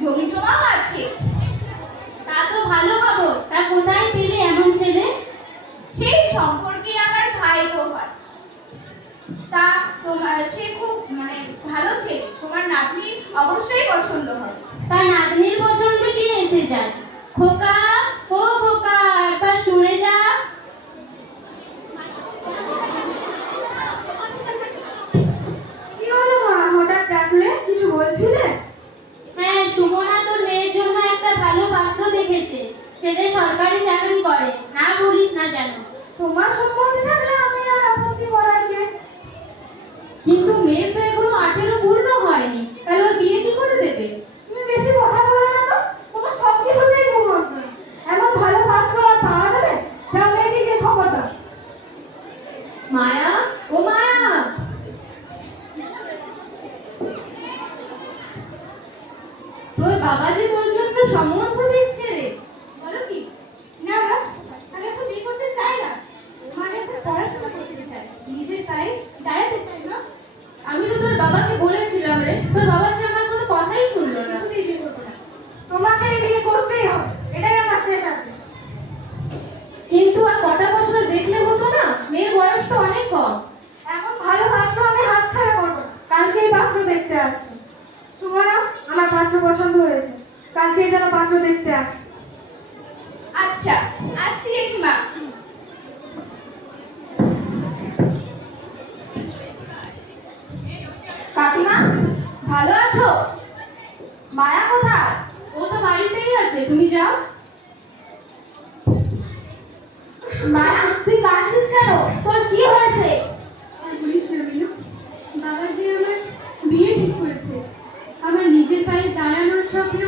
জমি জমাও আছে। তা তো ভালো খবর। তা কোথায় পেলে এমন ছেলে? সেই সম্পর্কে আমার ভাই তো হয়। তা তোমার সে খুব মানে ভালো ছেলে। তোমার নাতনির অবশ্যই পছন্দ হয়। তা নাতনির পছন্দ কি এসে যায়? খোকা ও খোকা একবার শুনে যা। কি হলো মা? হঠাৎ ডাকলে? কিছু বলছিলে? সুমনা তোর মেয়ের জন্য একটা ভালো পাত্র দেখেছে। ছেলে সরকারি চাকরি করে। না বলিস না যেন। তোমার সম্পর্কে থাকলে আমি আর আপত্তি করার কে কিন্তু মেয়ের তো এখনও আঠেরো পূর্ণ হয়নি তাহলে ওর বিয়ে কি করে দেবে তুমি বেশি কথা বলো না তো তোমার সব কিছুতেই কুমন্ত্রণ এমন ভালো পাত্র আর পাওয়া যাবে যা মেয়েটিকে খবর দাও মায়া ও মায়া তোর বাবা যে তোর জন্য সম্বন্ধ দেখছে রে। বলো কি? না না আমি এখন বিয়ে করতে চাই না। মানে এখন পড়াশোনা করতে চাই। নিজের পায়ে দাঁড়াতে চাই না আমি তো তোর বাবাকে বলেছিলাম রে। তোর বাবা যে আমার কোনো কথাই শুনলো না। কিছুতেই বিয়ে করব না। তোমাকে বিয়ে করতেই হবে। এটাই আমার শেষ আদেশ। কিন্তু আর কটা বছর দেখলে হতো না? মেয়ের বয়স তো অনেক কম। এমন ভালো পাত্র আমি হাতছাড়া করব না। কালকেই পাত্র দেখতে আসছি। পাত্র পছন্দ হয়েছে। কালকেই যেন পাত্র দেখতে আসে। আচ্ছা আচ্ছা জেঠিমা। কাকিমা ভালো আছো? মায়া কোথায়? ও তো বাড়িতেই আছে তুমি যাও। মায়া তুই কাঁদছিস কেন? তোর কি হয়েছে? আর বলিস না আমার বিয়ে ঠিক করেছে আমার নিজের পায়ে দাঁড়ানোর স্বপ্ন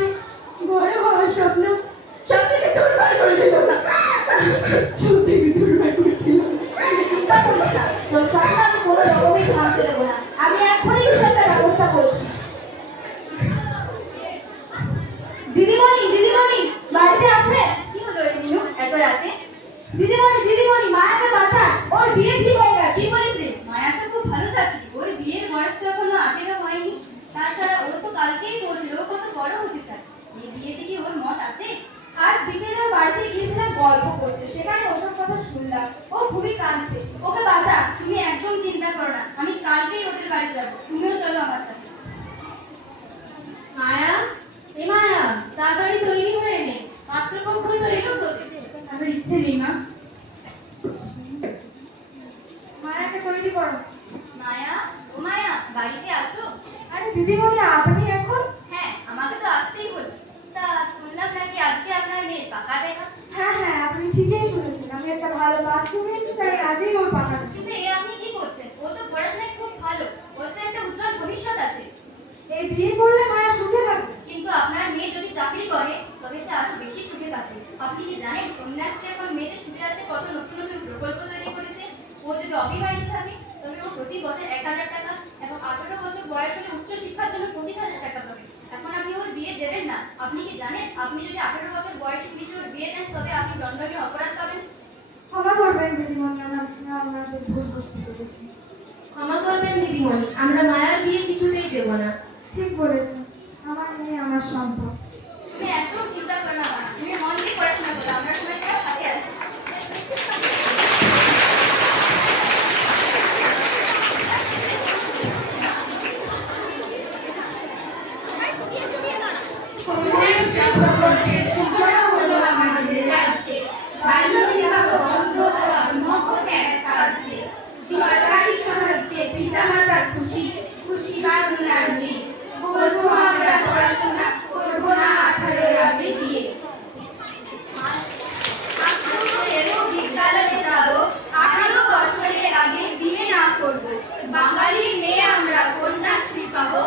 বড় হওয়ার স্বপ্ন সব থেকে চুরমার করে দিল না ওর বিয়ের বয়স তো এখনও আঠেরো হয়নি। তাছাড়া ও তো কালকেই পৌঁছলো ও কত বড় হতে চায়। এই বিয়েতে কি ওর মত আছে? আজ বিকেলে গল্প করতে সেখানে ওসব কথা শুনলাম। ও খুবই কাঁদছে। ওকে বাঁচা তুমি একদম চিন্তা করো না। আমি কালকেই ওদের বাড়ি যাব। তুমিও চলো আমার সাথে। মায়া? এ মায়া তাড়াতাড়ি তৈরি হয়ে নে। পাত্রপক্ষ তো এলো আমার ইচ্ছে নেই মা। মায়াকে তৈরি করো। মায়া? ও মায়া বাড়িতে আছো? আরে দিদিমণি আপনি এখন হ্যাঁ আমাকে তো আসতেই হলো তা শুনলাম নাকি আজকে আপনার মেয়ের পাকা দেখা হ্যাঁ হ্যাঁ আপনি ঠিকই শুনেছেন আমি একটা ভালো বাথরুম পেয়েছি চাই আজই ওর পাকা কিন্তু এ আপনি কি করছেন ও তো পড়াশোনায় খুব ভালো ওর তো একটা উজ্জ্বল ভবিষ্যৎ আছে এই বিয়ে করলে মায়া সুখে থাকবে কিন্তু আপনার মেয়ে যদি চাকরি করে তবে সে আরও বেশি সুখে থাকবে আপনি কি জানেন কন্যাশ্রী এখন মেয়েদের সুবিধার্থে কত নতুন নতুন প্রকল্প তৈরি করেছে? ও যদি অবিবাহিত থাকে তবে ও প্রতি বছর এক হাজার টাকা এবং আঠারো বছর বয়স হলে উচ্চ শিক্ষার জন্য পঁচিশ হাজার টাকা পাবে। এখন আপনি ওর বিয়ে দেবেন না। আপনি কি জানেন আপনি যদি আঠারো বছর বয়সের নিচে ওর বিয়ে দেন তবে আপনি দণ্ডনীয় অপরাধ পাবেন? ক্ষমা করবেন দিদিমণি আমরা আমরা ভুল বুঝতে পেরেছি। ক্ষমা করবেন দিদিমণি আমরা মায়ার বিয়ে কিছুতেই দেব না। ঠিক বলেছ আমার মেয়ে আমার সম্পদ। তুমি একদম চিন্তা করো না তুমি মন দিয়ে পড়াশোনা করো আমরা তুমি ছাড়া হাতে আছি। খুশি খুশি বাংলার মেয়ে। আগে বিয়ে বিদ্যালয়ে যাব, আঠারো বছরের আগে বিয়ে না করব। বাঙালির মেয়ে আমরা, কন্যাশ্রী পাবো।